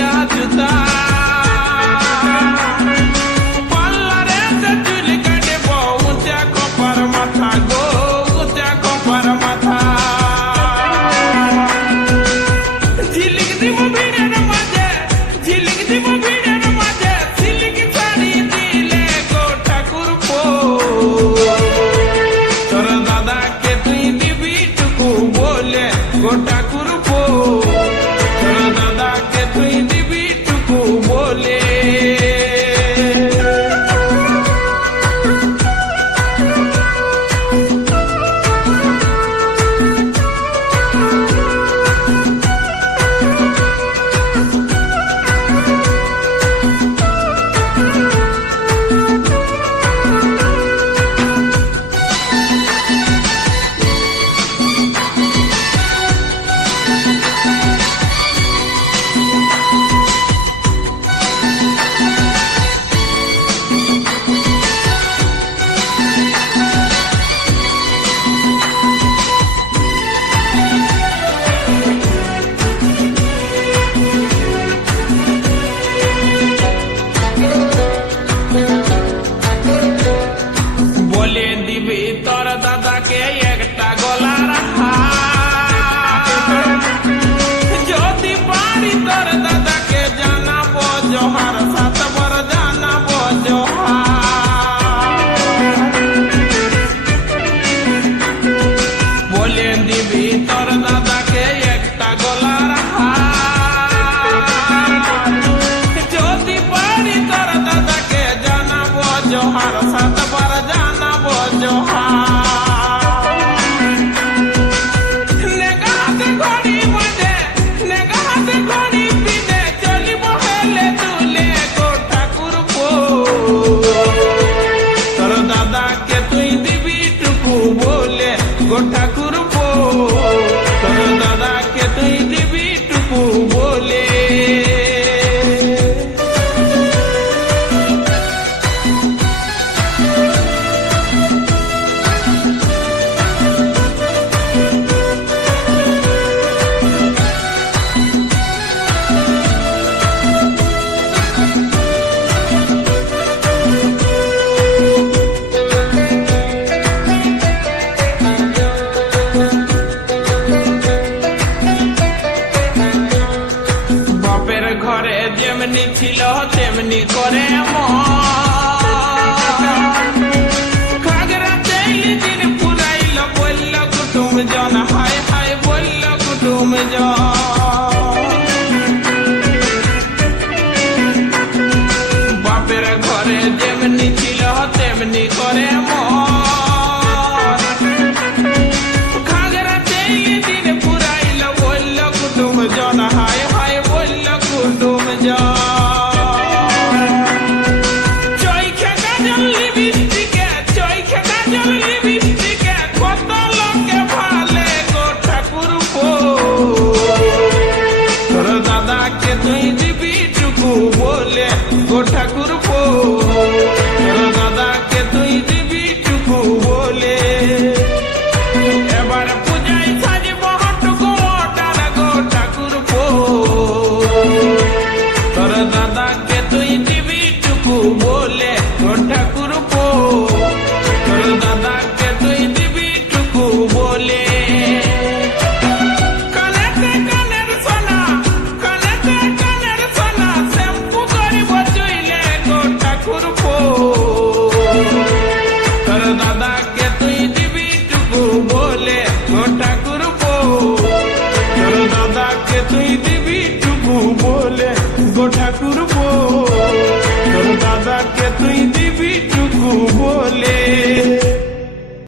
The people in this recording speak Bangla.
মোজা জুতা পাল্লারে চুল কাটব উঁচা কপার মাথা গো উঁচা কপার মাথা ঝিলিক দিব ভিড়ের মাঝে ঝিলিক দিব ভিড়ের মাঝে সিলিক শাড়ি দিলে গো ঠাকুর পো তোর দাদাকে তুই দিবি টুকু বলে গো ঠাকুর পো তোর দাদাকে তুই দিবি টুকু বলে বলে দিবি তোর দাদাকে একটা গলার হার যদি পারি তোর দাদাকে জানাবো জোহার সাতবার জানাবো জোহার বলে দিবি তোর দাদাকে একটা গলার হার যদি পারি তোর দাদাকে জানাবো জোহার সাতবার জানাবো জোহার নেগাতে ঘড়ি বাজে নেগাতে ঘড়ি পিনে চলিব হেলে তুলে গো ঠাকুর পো তোর দাদাকে তুই দিবি টুকু বলে গো ঠাকুর পো তোর দাদাকে তুই দিবি টুকু বলে বাপের ঘরে যেমনি ছিল তেমনি করে ঘাগরা চাইলে দিন পুরাইল বলল কুটুম জন হায় হায় বলল কুটুম জন বাপের ঘরে যেমনি ছিল তেমনি করে ঘাগরা চাইলে দিন পুরাইল বলল কুটুম জন হায় হায় বলল কুটুম জন চৈখে কাজল লিপস্টিকে চৈখে কাজল লিপস্টিকে কত লোকে ভালে গো ঠাকুর পো তোর দাদাকে তুই দিবি টুকু বলে গো ঠাকুর পো তোর দাদাকে তুই দিবি টুকু বলে এবার পূজায় সাজব টুকু মটার গো ঠাকুর পো তোর দাদাকে তুই দিবি টুকু বলে গো ঠাকুর পো তোর দাদাকে তুই দিবি টুকু বলে কানেতে কানের সোনা কানেতে কানের সোনা শ্যাম্পু করিব চুইলে গো ঠাকুর পো তোর দাদাকে তুই দিবি টুকু বলে গো ঠাকুর পো তোর দাদাকে তুই